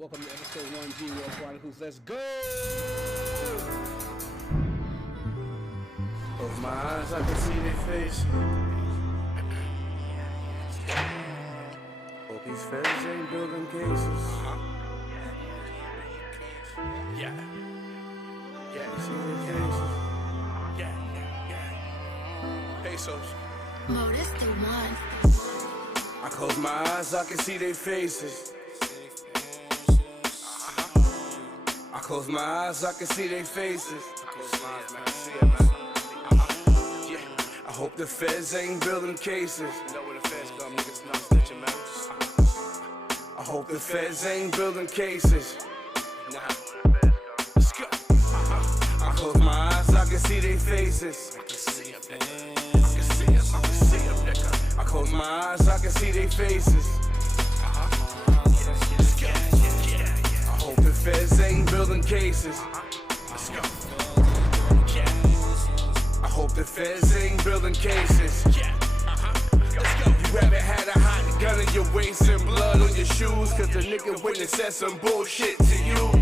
Welcome to episode 1 G World Chronicles. Let's go! Close my eyes, I can see their faces. Hope these feds ain't building cases. Yeah. See their cases. Pesos. Modus the one. I close my eyes, I can see their faces. I close my eyes, I can see their faces. I hope the feds ain't building cases. You know where the feds come, niggas not snitching, man. I hope the feds ain't building cases. Nah. Let's go. I close my eyes, I can see their faces. I can see them, nigga. I can see them, nigga. I close my eyes, I can see their faces. Let's go. Yeah. I hope the feds ain't building cases. Let's go. I hope the feds ain't building cases. Yeah. Let's go. You ever had a hot gun in your waist and blood on your shoes? Cause the nigga witness said some bullshit to you.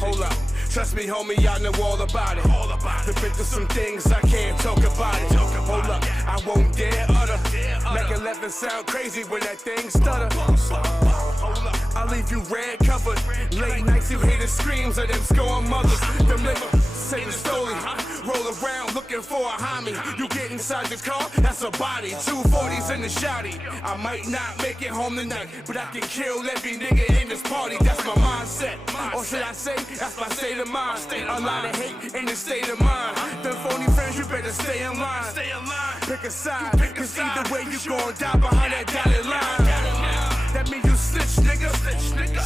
Hold up. Trust me, homie, I know all about it. I've been through some things I can't talk about it. Hold up, I won't dare utter. Make 11 sound crazy when that thing stutter. I'll leave you red covered. Late nights you hear the screams of them scorn mothers. Them niggas say the story. Roll around looking for a homie. You get inside the car, that's a body. 240s in the shotty. I might not make it home tonight, but I can kill every nigga in this party. That's my mindset. Or should I say, that's my state of mind. A lot of hate in the state of mind. Them phony friends, you better stay in line. Pick a side, cause either way you gon' die behind that dotted line. That mean you snitch, nigga.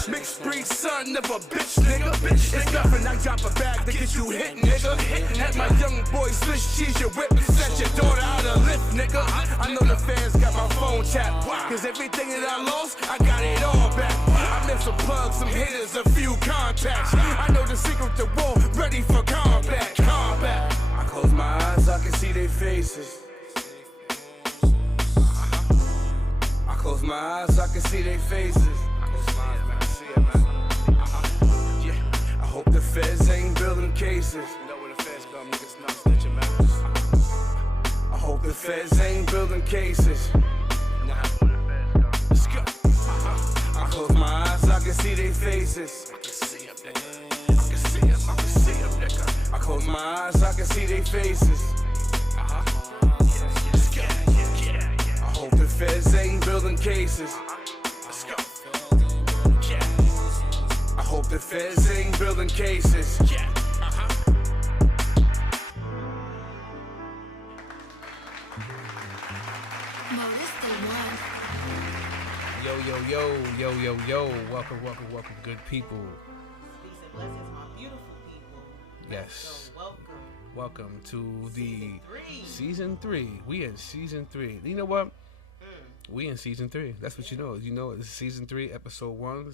Mixed breed son of a bitch, nigga. It's nothing, I drop a bag to get you hit, nigga. Had my young boy switch cheese your whip, set your daughter out of lift, nigga. I know the fans got my phone tapped, cause everything that I lost, I got it all back. I missed some plugs, some hitters, a few contacts. I know the secret to war, ready for combat. I close my eyes, I can see their faces. I close my eyes, I can see their faces. I hope the feds ain't building cases. You know where the feds come, niggas not snitching, man. I hope the feds ain't building cases. Nah. Let's go. I close my eyes, I can see their faces. I can see them, nigga. I can see them, nigga. I close my eyes, I can see their faces. Let's go. Yeah. I hope the feds ain't building cases. Let's go. I hope the feds ain't building cases. Yeah. Modus the one. Yo. Welcome, good people. Peace and blessings, my beautiful people. Yes. So Welcome to the Season 3. season 3. We in season 3. You know what? We in season 3. That's what you know. You know it's season 3, episode 1.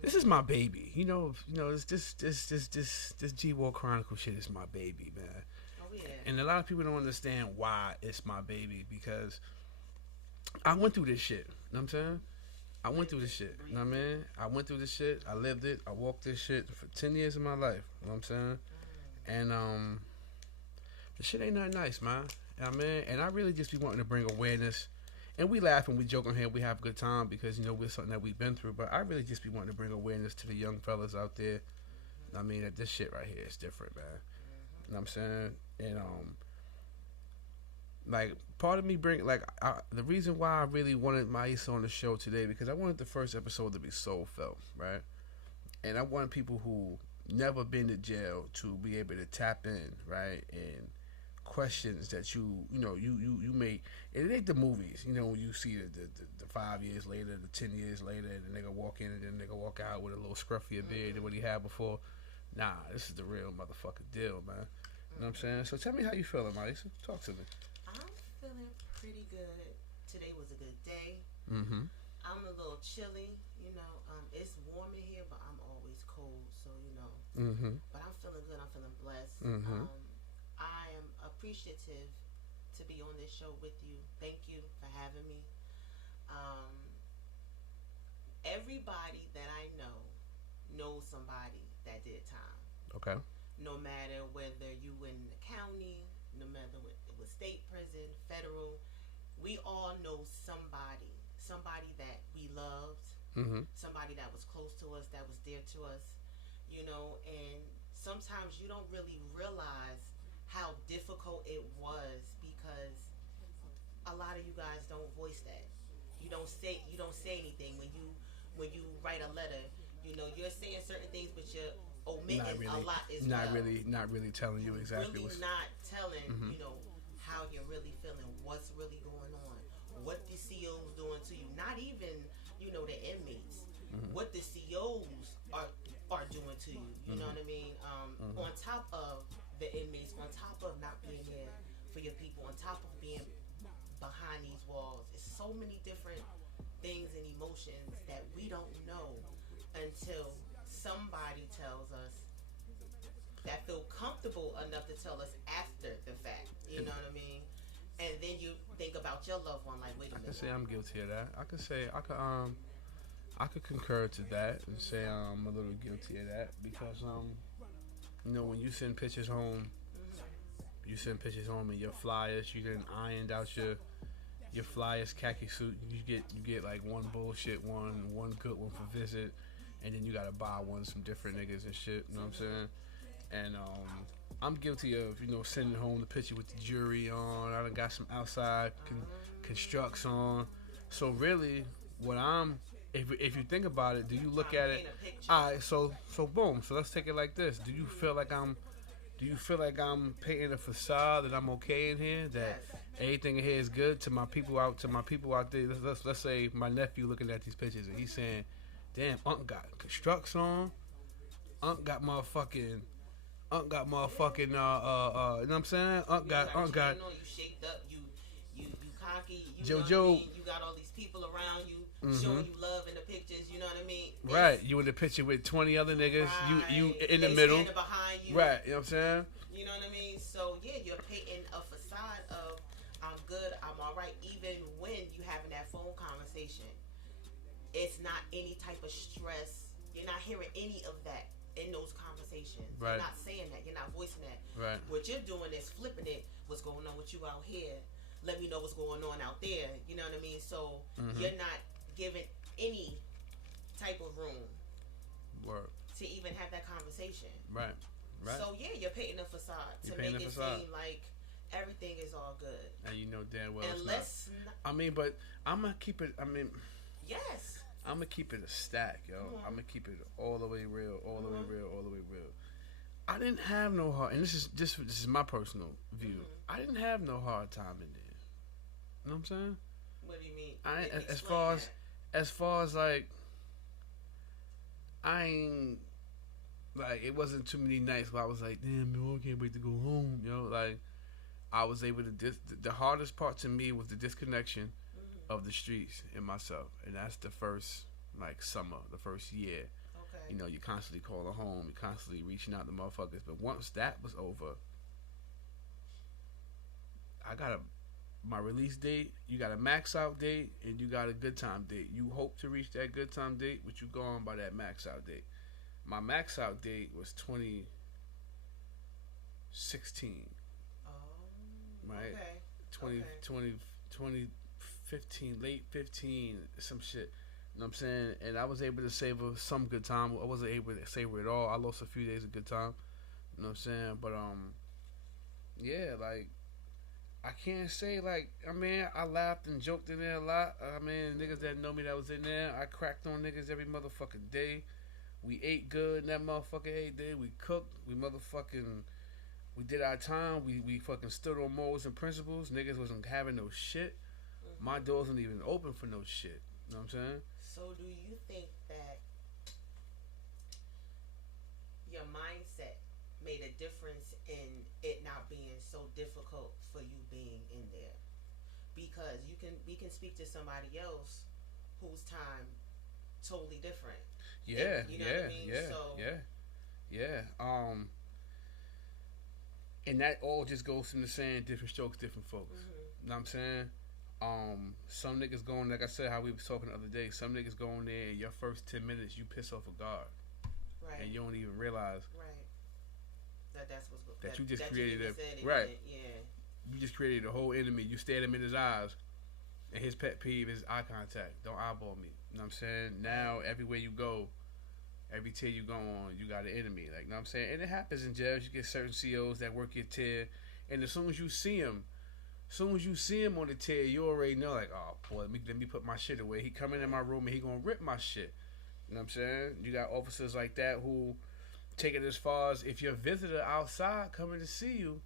This is my baby. You know, it's this G World Chronicle shit is my baby, man. Oh yeah. And a lot of people don't understand why it's my baby, because I went through this shit. You know what I'm saying? I went through this shit. You know what I mean? I went through this shit. I lived it. I walked this shit for 10 years of my life. You know what I'm saying? And the shit ain't nothing nice, man. You know what I mean? And I really just be wanting to bring awareness. And we laugh and we joke on here. We have a good time because, you know, we're something that we've been through. But I really just be wanting to bring awareness to the young fellas out there. I mean, that this shit right here is different, man. You know what I'm saying? And like, part of me the reason why I really wanted Maisa on the show today, because I wanted the first episode to be soul felt, right? And I wanted people who never been to jail to be able to tap in, right? And questions that you may, it ain't the movies, you know, when you see the 5 years later, the 10 years later, and the nigga walk in and then the nigga walk out with a little scruffier beard than what he had before. Nah, this is the real motherfucking deal, man. You know what I'm saying? So tell me how you feeling, Maisa. Talk to me. I'm feeling pretty good. Today was a good day. Mm-hmm. I'm a little chilly, you know. It's warm in here, but I'm always cold, so you know. Mm-hmm. But I'm feeling good. I'm feeling blessed. Mm-hmm. I am appreciative to be on this show with you. Thank you for having me. everybody that I know knows somebody that did time. Okay. No matter whether you in the county, no matter what it was state prison, federal, we all know somebody that we loved, somebody that was close to us, that was dear to us, you know, and sometimes you don't really realize how difficult it was because a lot of you guys don't voice that. You don't say anything when you write a letter. You know, you're saying certain things, but you're omitting a lot as not well. Not really telling you exactly Really not telling, you know, how you're really feeling, what's really going on, what the CO's doing to you. Not even, you know, the inmates. What the COs are doing to you. You know what I mean? On top of the inmates, on top of not being there for your people, on top of being behind these walls, it's so many different things and emotions that we don't know until somebody tells us that feel comfortable enough to tell us after the fact. You know what I mean? And then you think about your loved one, like, wait a minute. I can say I'm guilty of that. I could concur to that and say I'm a little guilty of that because you know, when you send pictures home, and your flyers, you done ironed out your flyers khaki suit. You get like one bullshit one good one for visit, and then you gotta buy one some different niggas and shit. You know what I'm saying? And I'm guilty of, you know, sending home the picture with the jury on. I done got some outside constructs on. So really, if you think about it, do you look at it? All right, so boom. So let's take it like this. Do you feel like I'm painting a facade that I'm okay in here? That everything in here is good to my people out there. Let's say my nephew looking at these pictures and he's saying, "Damn, Unc got constructs on. Unc got motherfucking. You know what I'm saying? Unc got. You shaped up. You cocky. You know JoJo. what I mean? You got all these people around you showing you love in the pictures. You know what I mean? Right. You in the picture with 20 other niggas. Right. You in the They middle. standing behind you. Right. You know what I'm saying? You know what I mean? So yeah, you're painting a facade of I'm good, I'm all right. Even when you having that phone conversation, it's not any type of stress. You're not hearing any of that in those conversations. Right. You're not saying that. You're not voicing that. Right. What you're doing is flipping it. What's going on with you out here? Let me know what's going on out there. You know what I mean? So you're not giving any type of room to even have that conversation. Right. Right. So yeah, you're painting a facade to make it seem like everything is all good. And you know damn well Unless it's not. I mean, but I'm gonna keep it. I mean, yes. I'm gonna keep it a stack, yo. I'm gonna keep it all the way real, all the way real. I didn't have no hard, and this is my personal view. I didn't have no hard time in there. You know what I'm saying? What do you mean? As far as like, I ain't like, it wasn't too many nights where I was like, damn, man, I can't wait to go home. You know, like I was able to. The hardest part to me was the disconnection of the streets and myself, and that's the first like summer, the first year. Okay. You know, you constantly calling home, you constantly reaching out to motherfuckers. But once that was over, I got my release date. You got a max out date, and you got a good time date. You hope to reach that good time date, but you go on by that max out date. My max out date was 2016. Right. Okay. 2015, late 15, some shit. You know what I'm saying? And I was able to savor some good time. I wasn't able to savor it all. I lost a few days of good time. You know what I'm saying? But yeah, like I can't say like, I mean, I laughed and joked in there a lot. I mean, niggas that know me that was in there, I cracked on niggas every motherfucking day. We ate good in that motherfucking 8 day. We cooked. We did our time. We fucking stood on morals and principles. Niggas wasn't having no shit. My doors wasn't even open for no shit. You know what I'm saying? So do you think that your mindset made a difference in it not being so difficult for you being in there? Because we can speak to somebody else whose time totally different. Yeah, you know what I mean? Yeah. And that all just goes from the saying different strokes, different folks. You know what I'm saying? Some niggas going, like I said, how we was talking the other day. Some niggas going there, and your first 10 minutes, you piss off a guard, Right. and you don't even realize That's what's good. that you just created a right. Yeah. You just created a whole enemy. You stared him in his eyes, and his pet peeve is eye contact. Don't eyeball me. You know what I'm saying? Now everywhere you go, every tier you go on, you got an enemy. Like, you know what I'm saying? And it happens in jails. You get certain COs that work your tier, and as soon as you see him on the tier, you already know, like, oh boy, let me put my shit away. He coming in my room and he gonna rip my shit. You know what I'm saying? You got officers like that who take it as far as if your visitor outside coming to see you,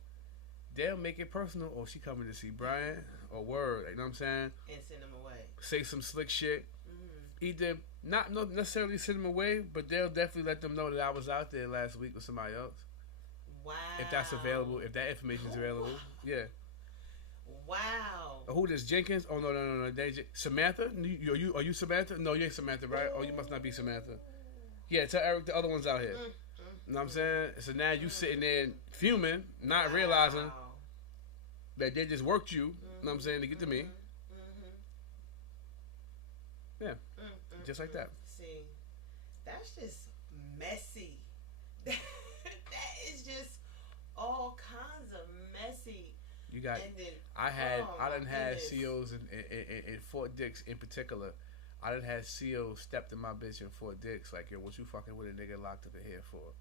they'll make it personal. Oh, she coming to see Brian or word. Like, you know what I'm saying? And send them away. Say some slick shit. Mm-hmm. Either not necessarily send them away, but they'll definitely let them know that I was out there last week with somebody else. Wow. If that's available, if that information is available, yeah. Wow. Who this Jenkins? Oh no. Samantha? Are you Samantha? No, you ain't Samantha, right? Oh, you must not be Samantha. Yeah, tell Eric the other one's out here. You know what I'm saying? So now you sitting there fuming, not realizing that they just worked you. You know what I'm saying, to get to me. Yeah, just like that. See, that's just messy. That is just all kinds of messy. You got. And then, I done had goodness. COs in Fort Dix in particular. I done had COs stepped in my bitch in Fort Dix. Like, yo, what you fucking with a nigga locked up in here for?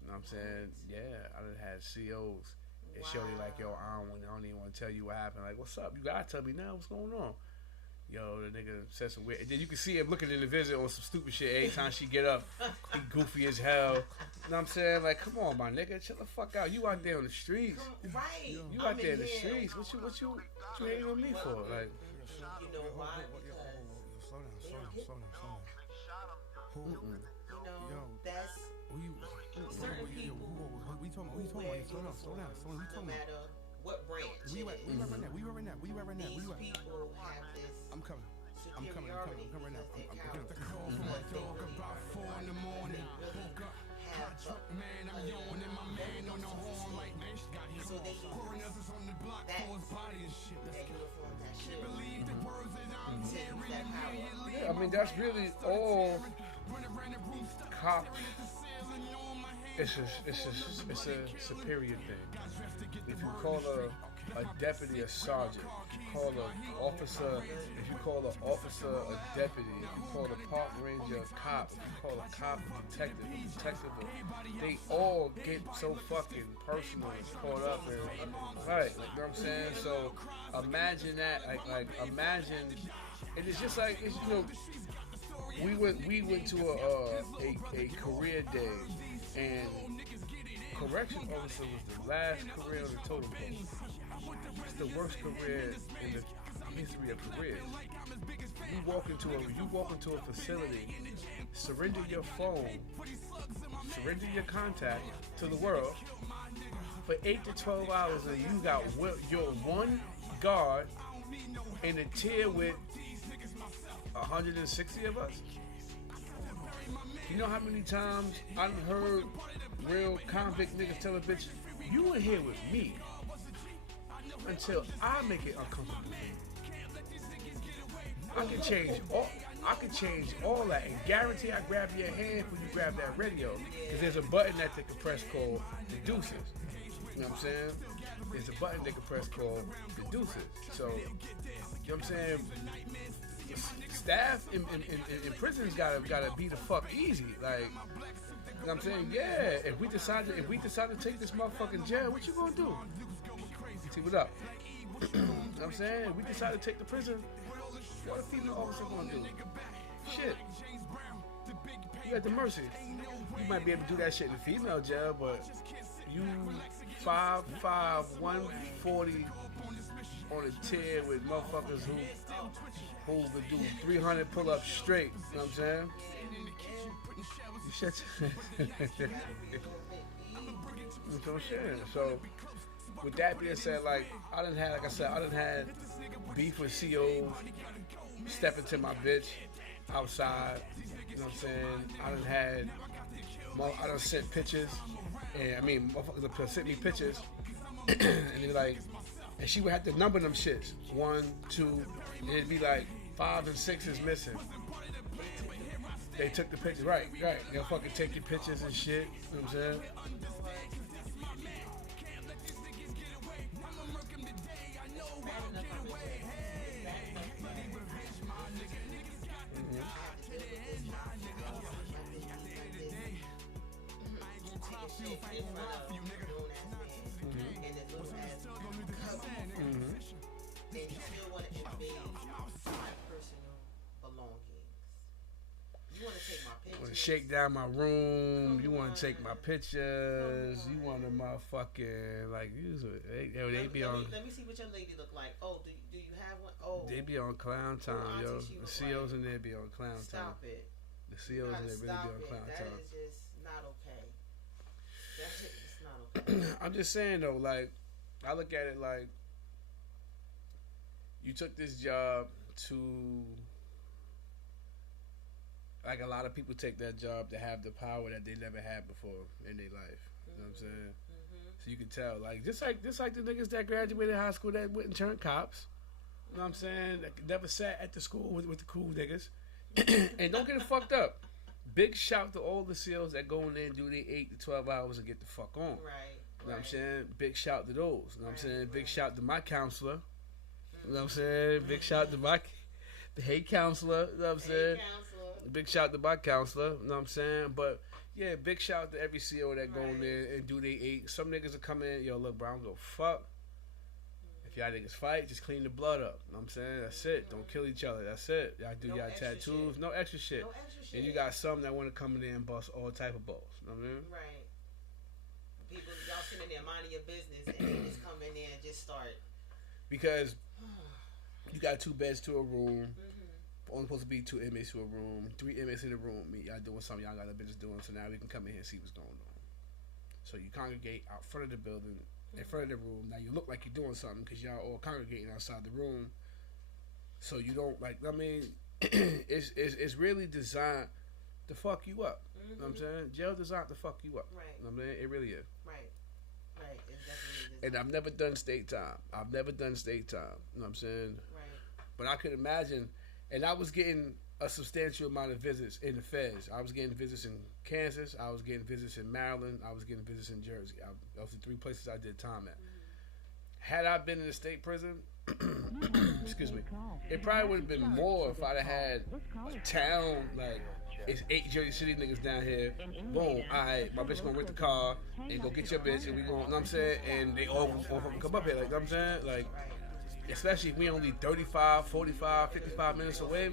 You know what I'm saying? Yeah, I done had COs. And shorty like, yo, I don't even want to tell you what happened. Like, what's up? You gotta tell me now what's going on. Yo, the nigga said some weird. And then you can see him looking in the visit on some stupid shit every time she get up. He goofy as hell. You know what I'm saying? Like, come on, my nigga, chill the fuck out. You out there on the streets. Right. You out there in the streets. What you hating on me for? Like, You know why? Because Who? you know, that's certain people We talking about? Slow down. We no talking about? matter what branch We it right is. now. We right now. These people have this I'm coming. superiority I'm coming right now. because I'm they're getting cowards. Because they really are smart. They really have so they use that uniform, that shield, to use that power. yeah, I mean, that's really all cops. It's a superior thing. If you call a deputy a sergeant, if you call an officer a deputy, if you call a park ranger a cop, if you call a cop a detective, they all get so fucking personal and caught up in, right, like, you know what I'm saying? So imagine that, like imagine, and it's just like, it's, you know, we went to a career day, and correction officer was the last career on the totem pole. It's the worst career in the history of careers. You walk into a facility, surrender your phone, surrender your contact to the world for 8 to 12 hours, and you got your one guard in a tier with 160 of us. You know how many times I've heard real convict niggas tell a bitch, you in here with me until I make it uncomfortable for you. I can change all that, and guarantee I grab your hand when you grab that radio, because there's a button that they can press called the deuces. You know what I'm saying? There's a button they can press called the deuces. So, you know what I'm saying? Staff in prisons gotta be the fuck easy. Like, you know what I'm saying? Yeah, if we decide to take this motherfucking jail, what you gonna do? See what up? You know what I'm saying? If we decide to take the prison, what a female officer gonna do? Shit. You at the mercy. You might be able to do that shit in a female jail, but you 5'5", 140 on a tier with motherfuckers who could do 300 pull-ups straight. You know what I'm saying? You shut your So, with that being said, like I done had beef with COs, step into my bitch outside. You know what I'm saying? I done sent pictures, and I mean, motherfuckers sent me pictures, and they like, And she would have to number them shits. 1, 2, and it'd be like 5 and 6 is missing. They took the pictures. Right. They'll fucking take your pictures and shit. You know what I'm saying? Shake down my room. You want to take my pictures. You want to motherfucking like use it. They be on. Let me see what your lady look like. Oh, do you have one? Oh, they be on clown time, yo. The COs in there be on clown time. Stop it. The COs in there really be on clown time. That is just not okay. That's just not okay. I'm just saying though, like I look at it like you took this job to. Like a lot of people take that job to have the power that they never had before in their life. You know what I'm saying? So you can tell, like just like the niggas that graduated high school that went and turned cops. You know what I'm saying? That never sat at the school with the cool niggas. And don't get it fucked up. Big shout to all the SEALs that go in there and do their 8 to 12 hours and get the fuck on. Right. You know what I'm saying? Big shout to those. You know what I'm saying? Big shout to my counselor. You know what I'm saying? Big shout to the hate counselor. You know what I'm saying? Big shout to my counselor, you know what I'm saying? But yeah, big shout to every CO that go in there and do they 8. Some niggas will come in, yo, look, bro, I don't go fuck. If y'all niggas fight, just clean the blood up. You know what I'm saying? That's it. Don't kill each other. That's it. Y'all do y'all tattoos. No extra shit. And you got some that want to come in there and bust all type of balls. You know what I mean? Right. People, y'all sitting there minding your business and they just come in there and just start. Because you got 2 beds to a room. Only supposed to be 2 inmates to a room, 3 inmates in the room. Me, y'all doing something y'all got a business doing. So now we can come in here and see what's going on. So you congregate out front of the building, in front of the room. Now you look like you're doing something because y'all all congregating outside the room. So you don't like. I mean, it's really designed to fuck you up. You know what I'm saying? Jail designed to fuck you up. Right. You know what I'm saying? It really is. Right. It's definitely. And I've never done state time. You know what I'm saying? Right. But I could imagine. And I was getting a substantial amount of visits in the feds. I was getting visits in Kansas. I was getting visits in Maryland. I was getting visits in Jersey. Those are the 3 places I did time at. Had I been in a state prison, excuse me, it probably would have been more if I'd have had a town, like, it's 8 Jersey City niggas down here. Boom, all right, my bitch gonna rent the car and go get your bitch and we gonna, you know what I'm saying? And they all come up here, like, you know what I'm saying? Like, especially if we only 35, 45, 55 minutes away.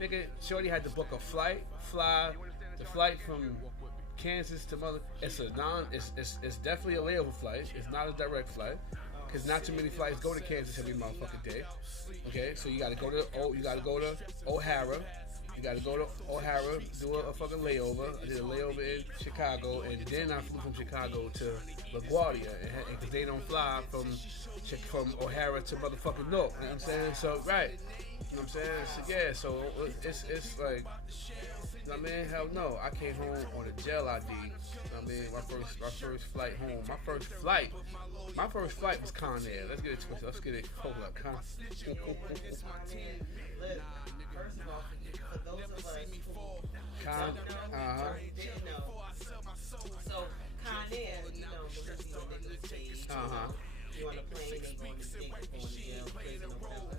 Nigga, Shorty had to book a flight, the flight from Kansas to mother. It's definitely a layover flight. It's not a direct flight. Cause not too many flights go to Kansas every motherfucking day. Okay, so you gotta go to O'Hara. You gotta go to O'Hara, do a fucking layover. I did a layover in Chicago, and then I flew from Chicago to LaGuardia, and cause they don't fly from O'Hara to motherfucking Newark. You know what I'm saying? So right, you know what I'm saying? So yeah, so it's like, you know what I mean? Hell no, I came home on a jail ID. You know what I mean? My first flight home. My first flight was Con Air. Let's get it twisted. Let's get it. Hold up, Con. First of all, for those of us who didn't know, so Con Air, you know, the movie on the stage, you on a plane, they going to stick, going to jail, prison, or whatever.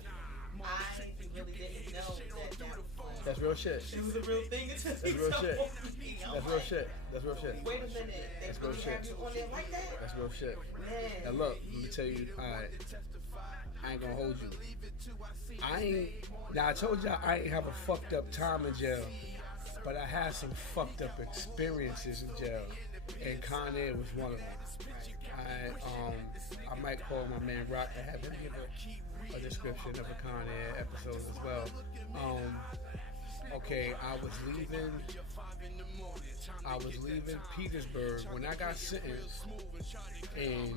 I really didn't know that that's real shit. It was a real thing. That's real shit. That's real shit. That's real shit. Wait a minute. That's real shit. On there like that? That's real shit. Man. Now look, let me tell you. Alright, I ain't gonna hold you. Now I told y'all I ain't have a fucked up time in jail, but I had some fucked up experiences in jail, and Con Air was one of them. I might call my man Rock to have him give a description of a Con Air episode as well. Okay, I was leaving Petersburg when I got sentenced in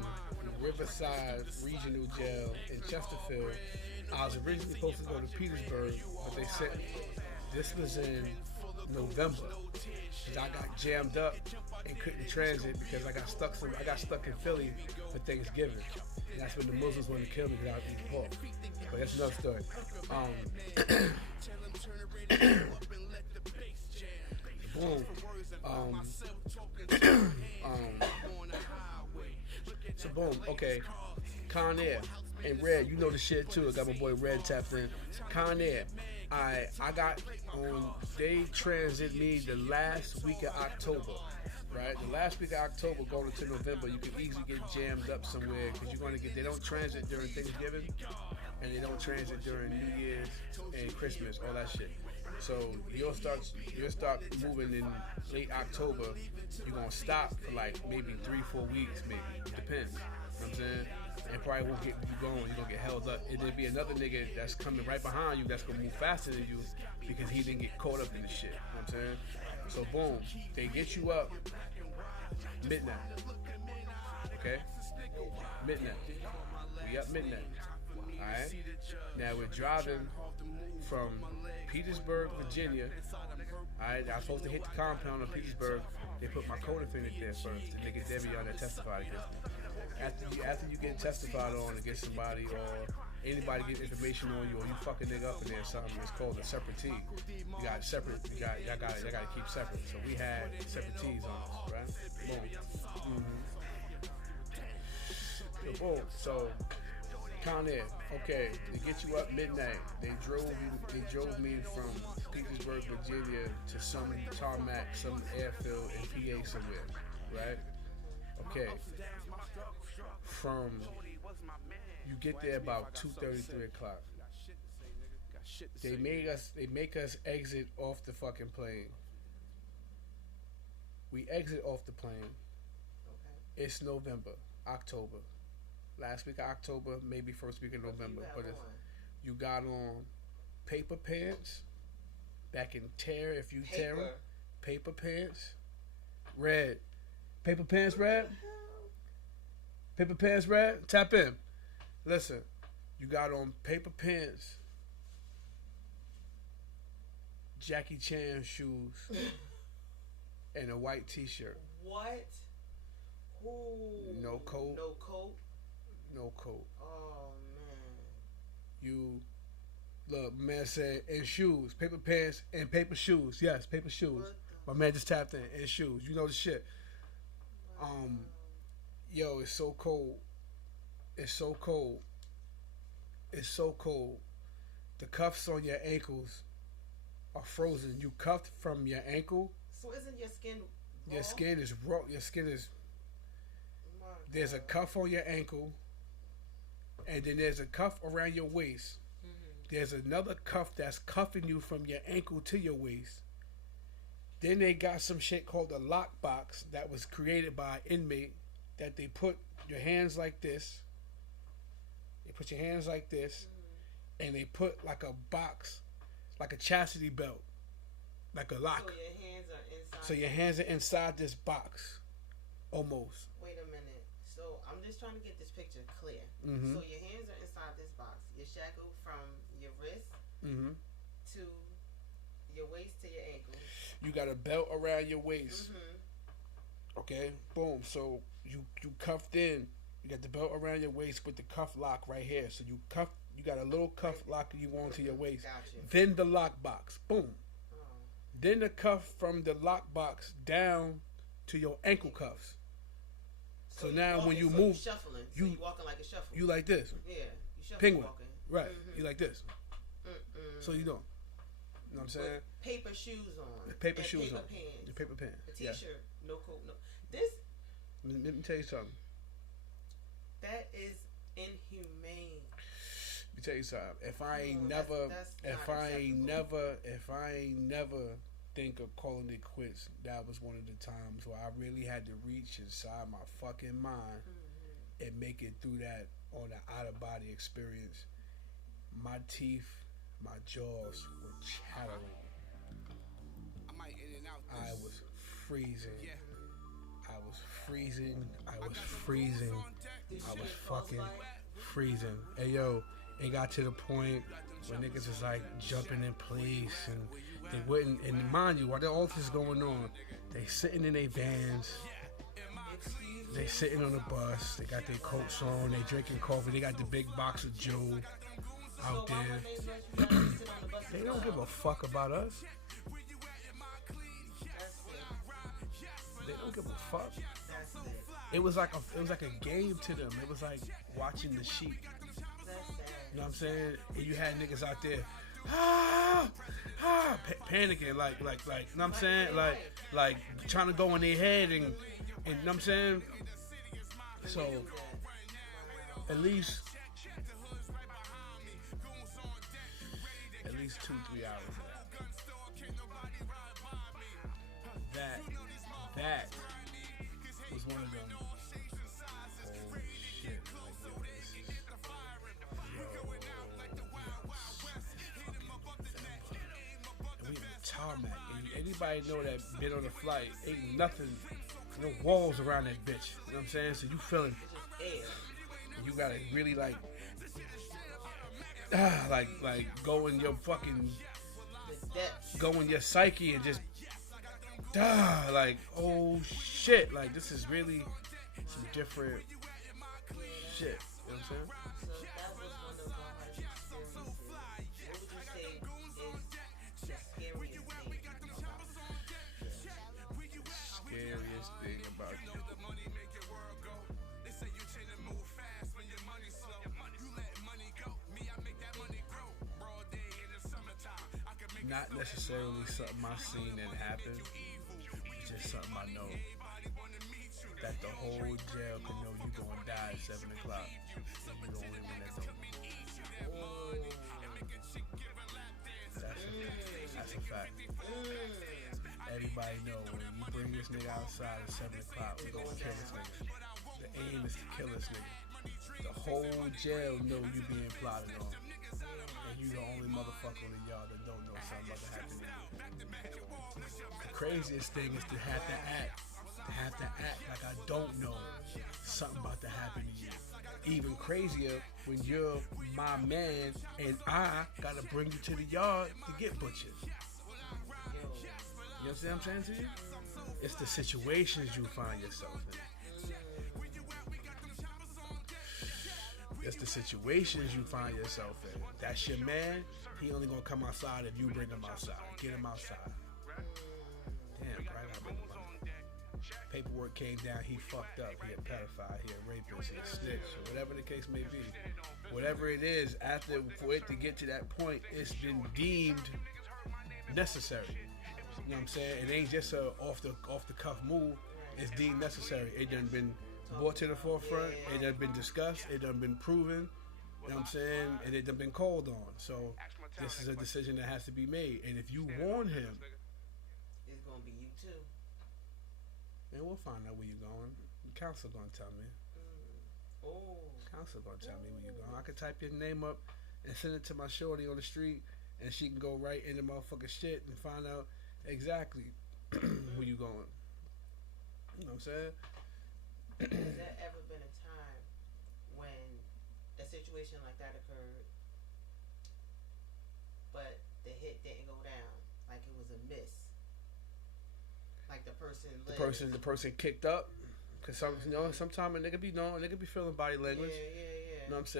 Riverside Regional Jail in Chesterfield. I was originally supposed to go to Petersburg, but they said this was in November. 'Cause I got jammed up and couldn't transit because I got stuck in Philly for Thanksgiving. And that's when the Muslims wanted to kill me because I was eating pork. But that's another story. Boom. So boom. Okay. Con Air and Red, you know the shit too. I got my boy Red tapped in. Con Air. I got on. They transit me the last week of October. Right, the last week of October going into November, you can easily get jammed up somewhere because you're going to get. They don't transit during Thanksgiving, and they don't transit during New Year's and Christmas, all that shit. So you'll start moving in late October. You're gonna stop for like maybe 3-4 weeks, maybe. Depends. You know what I'm saying? And probably won't get you going. You're gonna get held up. And there'll be another nigga that's coming right behind you that's gonna move faster than you because he didn't get caught up in the shit. You know what I'm saying? So boom, they get you up midnight. Okay? Midnight. We up midnight. Alright? Now we're driving from Petersburg, Virginia. Alright, I was supposed to hit the compound of Petersburg. They put my co-defendant there first. The nigga Debbie on that testified against me. After you get testified on against somebody or anybody get information on you or you fuck a nigga up in there or something, it's called a separate team. You got separate, y'all gotta keep separate. So we had separate teams on us, right? Boom. So boom. So Con Air, okay, they get you up midnight. They drove me from Petersburg, Virginia to some tarmac, some airfield in PA somewhere, right? Okay. You get there about 2:30, 3 o'clock. They make us exit off the fucking plane. We exit off the plane. It's November, October. Last week of October, maybe first week of November. But if you got on paper pants that can tear if you tear them. Paper pants. Red. Paper pants, Red? Paper pants, Red? Tap in. Listen, you got on paper pants, Jackie Chan shoes, and a white t-shirt. What? Ooh. No coat. No coat? No coat. Oh, man. You, look, man said, and shoes. Paper pants and paper shoes. Yes, paper shoes. My man just tapped in. And shoes. You know the shit. Yo, it's so cold. It's so cold. It's so cold. The cuffs on your ankles are frozen. You cuffed from your ankle. So isn't your skin raw? Your skin is raw. Your skin is... There's a cuff on your ankle. And then there's a cuff around your waist. Mm-hmm. There's another cuff that's cuffing you from your ankle to your waist. Then they got some shit called a lockbox that was created by an inmate that they put your hands like this. They put your hands like this. Mm-hmm. And they put like a box, like a chastity belt, like a lock. So your hands are inside. So your hands are inside this box, almost. Wait a minute. So I'm just trying to get this picture clear. Mm-hmm. So your hands are inside this box. You're shackled from your wrist to your waist to your ankle. You got a belt around your waist. Mm-hmm. Okay, boom. So you cuffed in. You got the belt around your waist with the cuff lock right here. So you got a little cuff lock you on to your waist. Gotcha. Then the lock box. Boom. Oh. Then the cuff from the lock box down to your ankle cuffs. So now when you move, you're shuffling. So you walking like a shuffle. You like this. Yeah. You shuffle Penguin. walking. Right. Mm-hmm. You like this. So you know. You know what I'm saying? With paper shoes on. Paper and shoes paper on. Pants. The paper pants. A t-shirt. Yeah. No coat. No. This. Let me tell you something. That is inhumane. Let me tell you something. If I ain't never think of calling it quits, that was one of the times where I really had to reach inside my fucking mind and make it through that on an out of body experience. My teeth, my jaws were chattering. I was freezing. I was freezing. I was fucking freezing. Hey yo, it got to the point where niggas was like jumping in place and They wouldn't, and mind you, while all this is going on, they sitting in their vans. They sitting on the bus. They got their coats on. They drinking coffee. They got the big box of Joe out there. They don't give a fuck about us. They don't give a fuck. It was like a game to them. It was like watching the sheep. You know what I'm saying? And you had niggas out there, panicking, like, you know what I'm saying? Like trying to go in their head and you know what I'm saying? So, at least 2-3 hours of that. That was one of them. Oh shit. And we in the tarmac. And anybody know that been on the flight, ain't nothing, no walls around that bitch. You know what I'm saying? So you feeling, you gotta really like go in your fucking, go in your psyche and just, like, oh shit, like this is really some different shit. You know what I'm saying? Scariest thing about you. Not necessarily something I seen that happened. It's just something I know. That the whole jail can know you gonna die at 7 o'clock. And you the only one that don't. That's a fact. Everybody know when you bring this nigga outside at 7 o'clock, we gonna kill this nigga. The aim is to kill this nigga. The whole jail know you being plotted on. And you the only motherfucker in the yard that don't know something about to happen to you. The craziest thing is to have to act like I don't know something about to happen to you. Even crazier when you're my man and I gotta bring you to the yard to get butchered. You understand what I'm saying to you? It's the situations you find yourself in. It's the situations you find yourself in. That's your man. He only gonna come outside if you bring him outside. Get him outside. Damn, bro, I gotta make money. Paperwork came down. He fucked up. He a pedophile. He a rapist. He a snitch. Or whatever the case may be. Whatever it is, after for it to get to that point, it's been deemed necessary. You know what I'm saying? It ain't just a off the cuff move. It's deemed necessary. It done been brought to the forefront, it done been discussed, it done been proven, you know what I'm saying, and it done been called on. So this is a decision that has to be made. And if you warn him, it's gonna be you too. Man, we'll find out where you're going. The council gonna tell me. Council gonna tell me where you're going. I can type your name up and send it to my shorty on the street, and she can go right into motherfucking shit and find out exactly where you going. You know what I'm saying? Has there ever been a time when a situation like that occurred, but the hit didn't go down, like it was a miss, like the person kicked up? Cause sometimes a nigga be knowing, a nigga be feeling body language. Yeah. You know what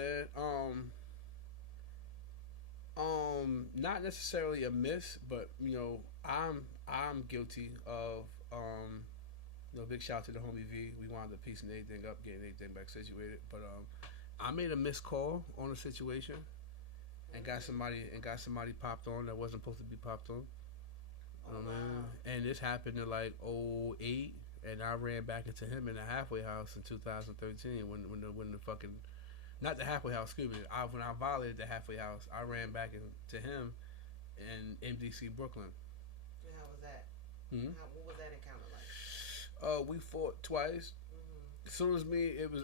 I'm saying? Not necessarily a miss, but I'm guilty of big shout out to the homie V. We wound up piecing everything up, getting everything back situated. But I made a missed call on a situation and got somebody popped on that wasn't supposed to be popped on. You know what I mean? And this happened in like 2008, and I ran back into him in the halfway house in 2013 when the fucking, not the halfway house, excuse me. When I violated the halfway house, I ran back into him in MDC Brooklyn. And how was that? What was that encounter like? We fought twice. As soon as it was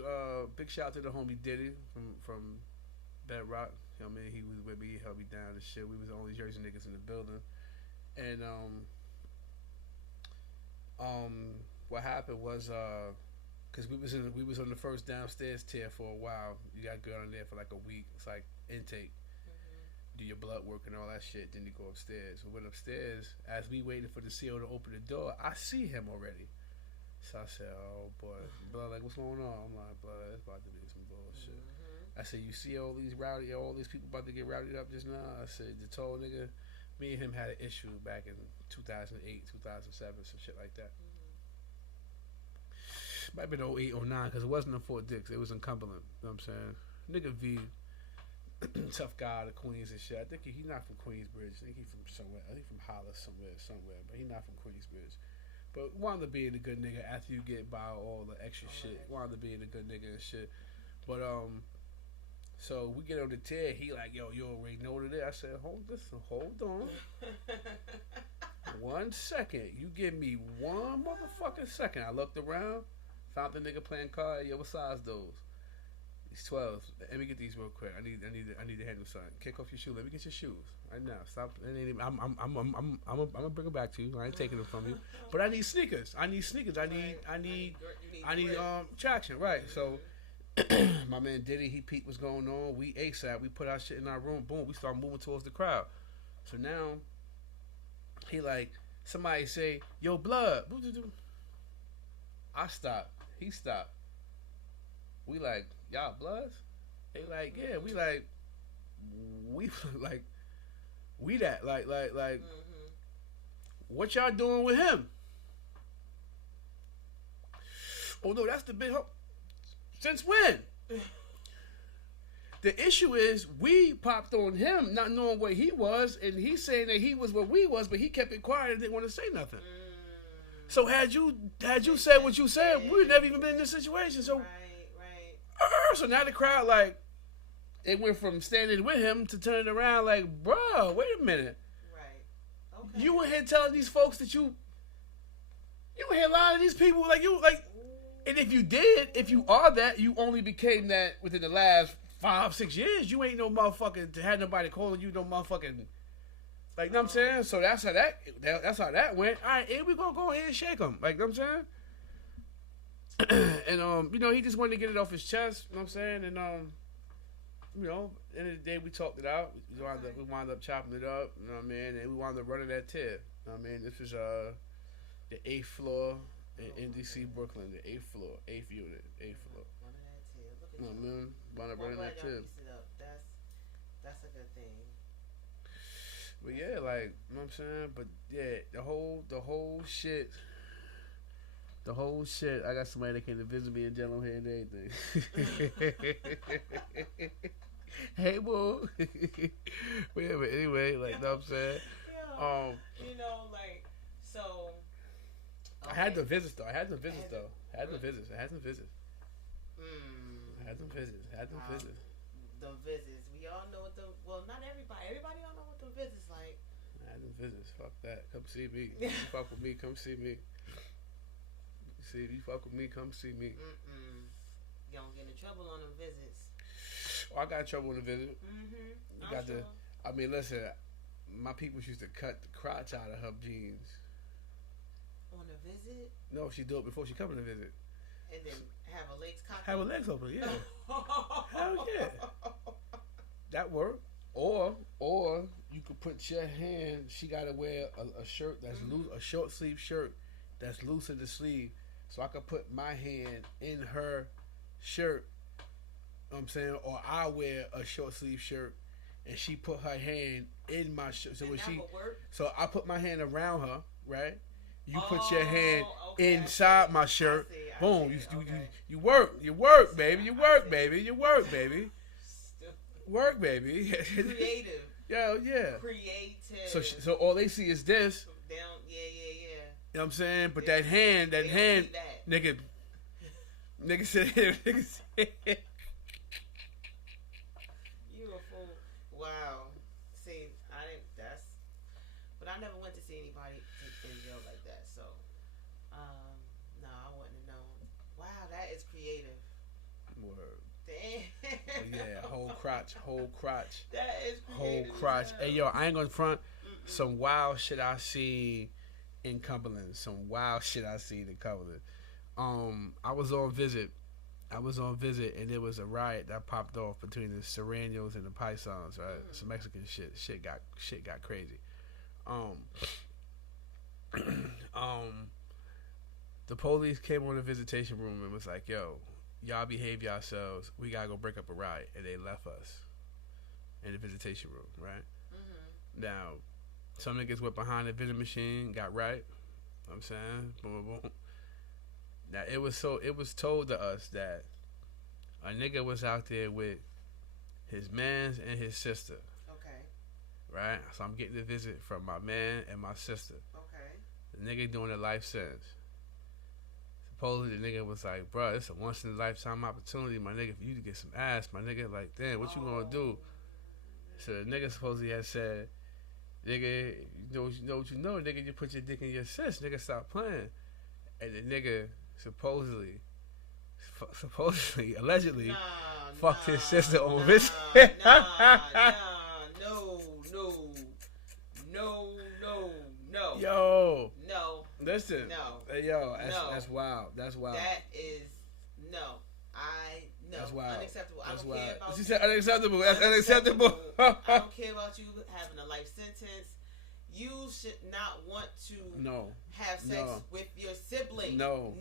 big shout out to the homie Diddy from Bedrock. You know what I mean? He was with me, he held me down and shit. We was the only Jersey niggas in the building. And what happened was cause we was on the first downstairs tier for a while. You got good on there for like a week. It's like intake. do your blood work and all that shit. Then you go upstairs. We went upstairs. As we waited for the CO to open the door, I see him already. So I said, "Oh boy, blood, like what's going on?" I'm like, "Blood, it's about to be some bullshit." I said, "You see all these people about to get rowdied up just now?" I said, "The tall nigga, me and him had an issue back in 2008, 2007, some shit like that. Might have been 08, 09, because it wasn't in Fort Dix. It was in Cumberland. You know what I'm saying? Nigga V, tough guy out of Queens and shit. I think he's not from Queensbridge. I think he's from somewhere. I think from Hollis somewhere. But he's not from Queensbridge. But wound up being a good nigga after you get by all the extra shit. Wound up being a good nigga and shit. But, so we get on the tier. He like, "Yo, you already know what it is." I said, hold on. 1 second. You give me 1 motherfucking second. I looked around. Found the nigga playing card. Yo, what size those? These 12s. Let me get these real quick. I need to handle something. Kick off your shoe. Let me get your shoes right now. Stop. I'm gonna bring them back to you. I ain't taking them from you. But I need sneakers. I need traction. Right. So my man Diddy, he peeped what's going on. We ASAP. We put our shit in our room. Boom. We start moving towards the crowd. So now he like somebody say, "Yo, blood." I stop. He stopped. We like, "Y'all bloods?" They like, "Yeah." We like, we that like. What y'all doing with him? Oh no, that's the big hope. Since when? The issue is we popped on him not knowing what he was, and he's saying that he was what we was, but he kept it quiet and didn't want to say nothing. So had you said what you said, we would never even been in this situation. So, right. So now the crowd like, it went from standing with him to turning around like, "Bro, wait a minute." Right. Okay. You were here telling these folks that you were here lying to these people like you like, and if you are that, you only became that within the last 5-6 years. You ain't no motherfucking had nobody calling you no motherfucking. Like, know what I'm saying? So that's how that went. All right, and we gonna go ahead and shake him. Like, know what I'm saying? And, he just wanted to get it off his chest. You know what I'm saying? And, at the end of the day, we talked it out. We wound up chopping it up. You know what I mean? And we wound up running that tip. You know what I mean? This was, the 8th floor in NDC, Brooklyn. The 8th floor, 8th unit, 8th floor. Running that tip. Look at you. Know what I mean? Wound up running that tip. That's a good thing. But yeah, like, you know what I'm saying? But yeah, the whole shit, I got somebody that came to visit me in Jello here and everything. Hey, boo. But yeah, but anyway, like, you know what I'm saying? So. Okay. I had some visits, though. I had some visits. The visits. We all know what not everybody don't know what the visits like. I had them visits. Fuck that. Come see me. You fuck with me, come see me. See, if you fuck with me, come see me. You don't get in trouble on them visits. Oh, I got in trouble on the visit. I mean, listen, my people used to cut the crotch out of her jeans. On a visit? No, she do it before she come on the visit. And then have her legs cocked. Have her legs open, yeah. Hell yeah. That work. Or you could put your hand. She gotta wear a shirt that's loose, a short sleeve shirt that's loose in the sleeve. So I could put my hand in her shirt. You know what I'm saying, or I wear a short sleeve shirt, and she put her hand in my shirt. So so I put my hand around her, right? You put your hand inside my shirt. Boom. You work, baby. You work, baby. Work, baby. Creative. Yeah. Creative. So all they see is this. Yeah. You know what I'm saying? But that hand, nigga said, You a fool. Wow. See, but I never went to see anybody in jail like that, so, no, I wouldn't have known. Wow, that is creative. Word. Damn. Yeah, whole crotch. That is creative. Whole crotch. Hey, yo, I ain't gonna front. Some wild shit I see in Cumberland. I was on visit, I was on visit, and there was a riot that popped off between the Serranos and the Paisans, right? Some Mexican shit. Shit got crazy. The police came on the visitation room and was like, "Yo, y'all behave yourselves. We gotta go break up a riot," and they left us in the visitation room, right? Now, some niggas went behind the vending machine, got right. You know what I'm saying, boom, boom, boom. Now it was told to us that a nigga was out there with his mans and his sister. Okay. Right? So I'm getting a visit from my man and my sister. Okay. The nigga doing a life sentence. Supposedly the nigga was like, bro, it's a once in a lifetime opportunity, my nigga, for you to get some ass. My nigga, like, damn, what you gonna do? So the nigga supposedly had said, nigga, you know what you know, nigga, you put your dick in your sis, nigga, stop playing. And the nigga supposedly, allegedly, fucked his sister on visit. No. Yo. No. Listen. No. Hey, yo, No. that's wild. That's wild. That is no. No. That's wild. Unacceptable. That's I don't wild. care about She said unacceptable. That's unacceptable. I don't care about you having a life sentence. You should not want to have sex with your sibling. No.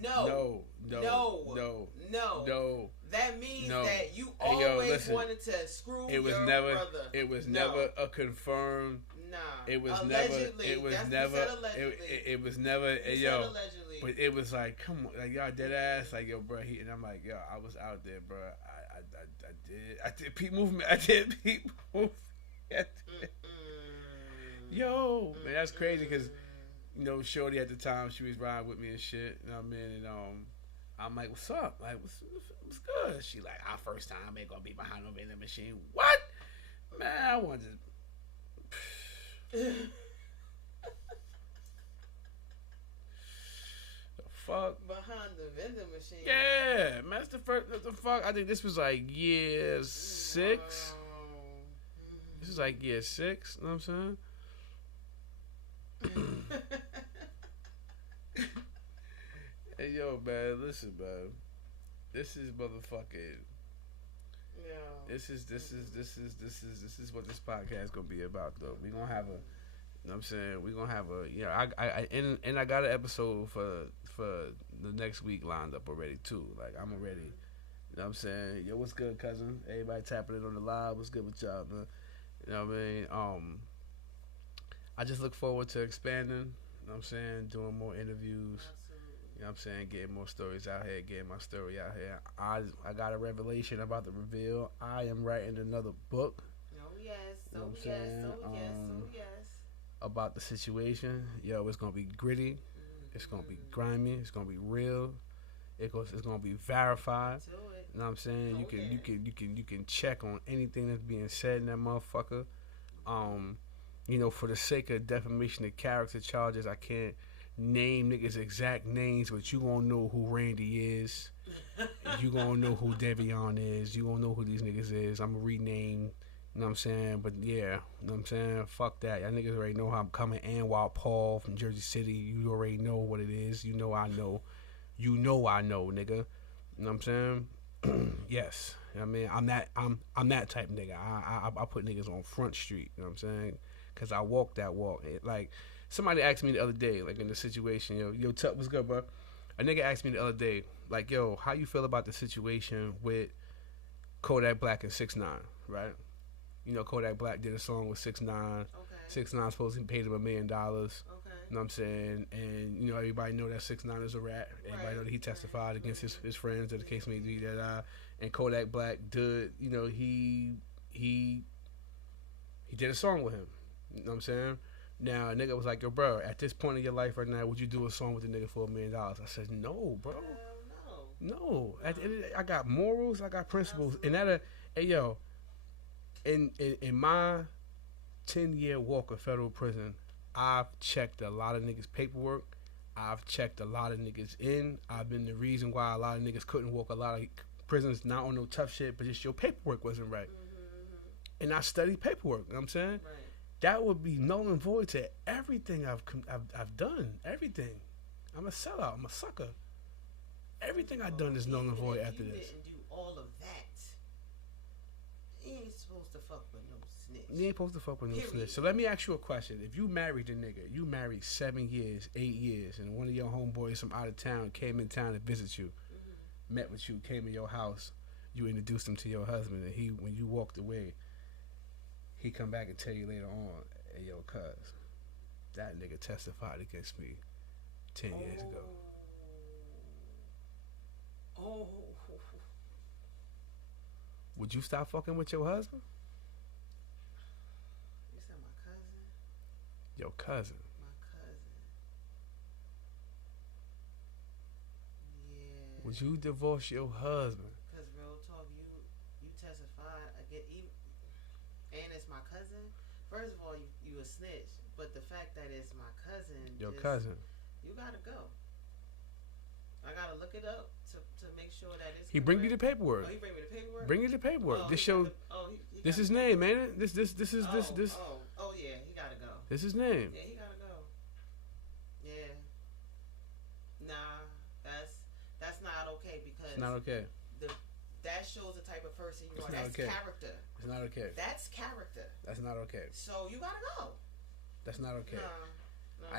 That means that you always wanted to screw your brother. It was never a confirmed. Nah. It was allegedly. never. It was That's never. It was never. said Yo. allegedly. But it was like, come on, like y'all dead ass, like yo, bro. And I'm like, yo, I was out there, bro. I did peep movement. I did peep movement. Yo, man, that's crazy because, you know, Shorty at the time, she was riding with me and shit. You know what I mean? And I'm like, what's up? Like, what's good? She like, our first time ain't gonna be behind no vending machine. What? Man, I wanted to. The fuck? Behind the vending machine. Yeah, man, that's the first. The fuck? I think this was like year 6. This is like year 6. You know what I'm saying? Hey yo, man, listen, man. This is motherfucking. Yeah. This is what this podcast gonna be about, though. We gonna have a. You know what I'm saying? We gonna have a. You know, I got an episode for the next week lined up already too. Like I'm already. You know what I'm saying? Yo, what's good, cousin? Everybody tapping in on the live. What's good with y'all, man? You know what I mean? I just look forward to expanding, you know what I'm saying, doing more interviews, Absolutely. you know what I'm saying, getting more stories out here, getting my story out here. I got a revelation about to reveal. I am writing another book. Oh, yes. You know what I'm yes. saying? Yes. About the situation. Yo, it's going to be gritty. It's going to be grimy. It's going to be real. It's going to be verified. Do it. You know what I'm saying? You can check on anything that's being said in that motherfucker. You know, for the sake of defamation of character charges, I can't name niggas' exact names, but you gonna know who Randy is. You gonna know who Devion is. You gonna know who these niggas is. I'm gonna rename, you know what I'm saying? But yeah, you know what I'm saying? Fuck that. Y'all niggas already know how I'm coming. Anwar Paul from Jersey City. You already know what it is. You know I know. You know I know, nigga. You know what I'm saying? Yes. You know what I mean? I'm that type of nigga. I put niggas on Front Street. You know what I'm saying? Because I walk that walk. Like, somebody asked me the other day, like, in the situation, yo, Tuck, what's good, bro? A nigga asked me the other day, like, yo, how you feel about the situation with Kodak Black and 6ix9ine, right? You know, Kodak Black did a song with 6ix9ine. Okay. 6ix9ine supposedly paid him $1 million. Okay. You know what I'm saying? And, you know, everybody know that 6ix9ine is a rat. Everybody know that he testified against his friends, or the case may be that, and Kodak Black did, you know, he did a song with him. You know what I'm saying? Now, a nigga was like, yo, bro, at this point in your life right now, would you do a song with a nigga for $1 million? I said, no, bro. No. I got morals, I got principles. And hey, yo, in my 10-year walk of federal prison, I've checked a lot of niggas' paperwork. I've checked a lot of niggas in. I've been the reason why a lot of niggas couldn't walk a lot of prisons, not on no tough shit, but just your paperwork wasn't right. Mm-hmm. And I studied paperwork, you know what I'm saying? Right. That would be null and void to everything I've done. Everything. I'm a sellout. I'm a sucker. Everything I done is null and Even void if after you this. didn't do all of that, you ain't supposed to fuck with no snitch. You ain't supposed to fuck with no Period. snitch. So let me ask you a question. If you married a nigga, you married 7 years, 8 years, and one of your homeboys from out of town came in town to visit you, met with you, came in your house, you introduced him to your husband, and he, when you walked away, he come back and tell you later on, hey, yo, cuz, that nigga testified against me 10 years ago. Oh. Would you stop fucking with your husband? You said my cousin? Your cousin. My cousin. Yeah. Would you divorce your husband? Because real talk, you testified again, even, and it's my cousin. First of all, you a snitch, but the fact that it's my cousin, Your just, cousin. you gotta go. I gotta look it up to make sure that it's. He bring you the correct. paperwork. Oh, he bring me the paperwork. Bring you the paperwork. Oh, This he show. got the- oh, he This got is the name, paperwork. man. This is this. Oh yeah, he gotta go. This is name. Yeah, he gotta go. Yeah. Nah, that's not okay because It's not okay. that shows the type of person you It's are. not That's okay. character. It's not okay. That's character. That's not okay. So you gotta go. That's not okay. Nah.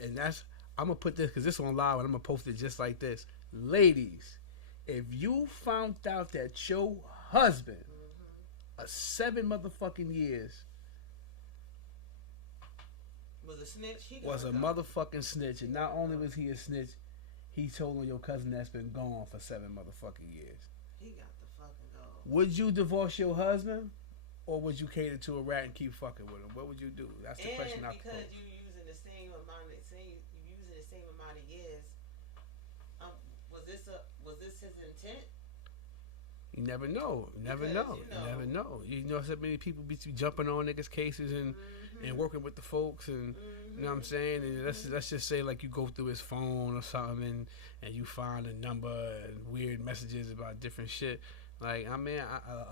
And that's. I'm gonna put this because this on live and I'm gonna post it just like this. Ladies, if you found out that your husband, a 7 motherfucking years, Was a snitch. He was a gotta go. motherfucking snitch, and not only was he a snitch, he told on your cousin that's been gone for 7 motherfucking years. He got to fucking go. Would you divorce your husband, or would you cater to a rat and keep fucking with him? What would you do? That's the question I And because propose. you using the same amount of years, was this his intent? You never know. You never Because, know. you You know- never know. You know, so many people be jumping on niggas' cases and working with the folks, and you know what I'm saying. And let's just say like you go through his phone or something, and you find a number and weird messages about different shit. Like I mean,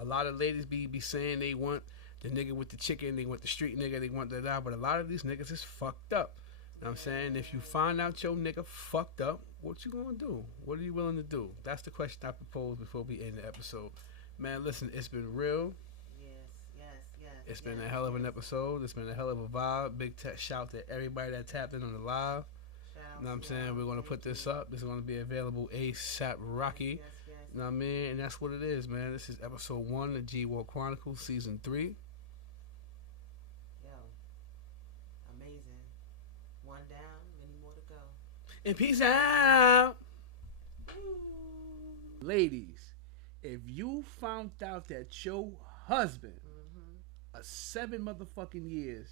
a lot of ladies be saying they want the nigga with the chicken, they want the street nigga, they want that, but a lot of these niggas is fucked up. You know what I'm saying? If you find out your nigga fucked up, what you gonna do? What are you willing to do? That's the question I propose before we end the episode. Man, listen, it's been real. Yes. It's been a hell of an episode. It's been a hell of a vibe. Big shout to everybody that tapped in on the live. Shout out You know what I'm to saying? y'all. We're gonna put this up. This is gonna be available ASAP Rocky. Yes. You know what I mean? And that's what it is, man. This is episode 1 of G War Chronicles, season 3. Yo, amazing. One down, many more to go. And peace out. Ladies, if you found out that your husband, a 7 motherfucking years,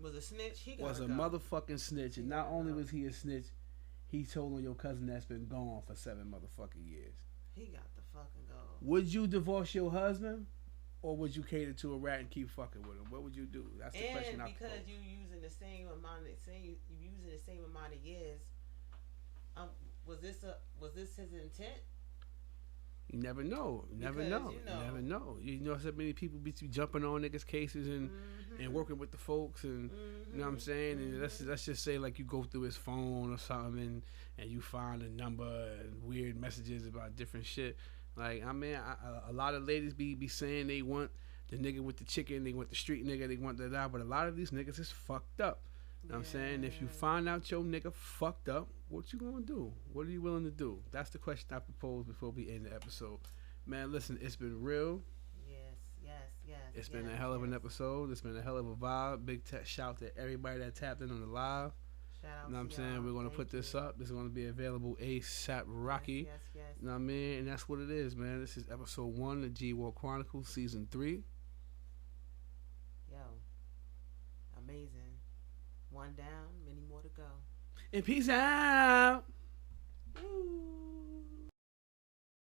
Was a snitch. He was gotta a go. motherfucking snitch, and not only was he a snitch, he told on your cousin that's been gone for 7 motherfucking years. He got to fucking go. Would you divorce your husband, or would you cater to a rat and keep fucking with him? What would you do? That's the question And I because propose. you using the same amount of years, was this his intent? You never know. You never Because, know. you You know- never know. You know, so many people be jumping on niggas' cases and working with the folks, and you know what I'm saying. And let's just say like you go through his phone or something, and you find a number and weird messages about different shit. Like I mean, a lot of ladies be saying they want the nigga with the chicken, they want the street nigga, they want that, but a lot of these niggas is fucked up. You know what I'm saying? If you find out your nigga fucked up, what you gonna do? What are you willing to do? That's the question I propose before we end the episode. Man, listen, it's been real. Yes. It's been a hell of an episode. It's been a hell of a vibe. Big shout to everybody that tapped in on the live. Shout out You know what I'm to saying? y'all. We're gonna Thank put this you. up. This is gonna be available ASAP Rocky. Yes. You know what I mean? And that's what it is, man. This is episode 1 of G War Chronicles, season 3. Yo, amazing. One down, many more to go. And peace out.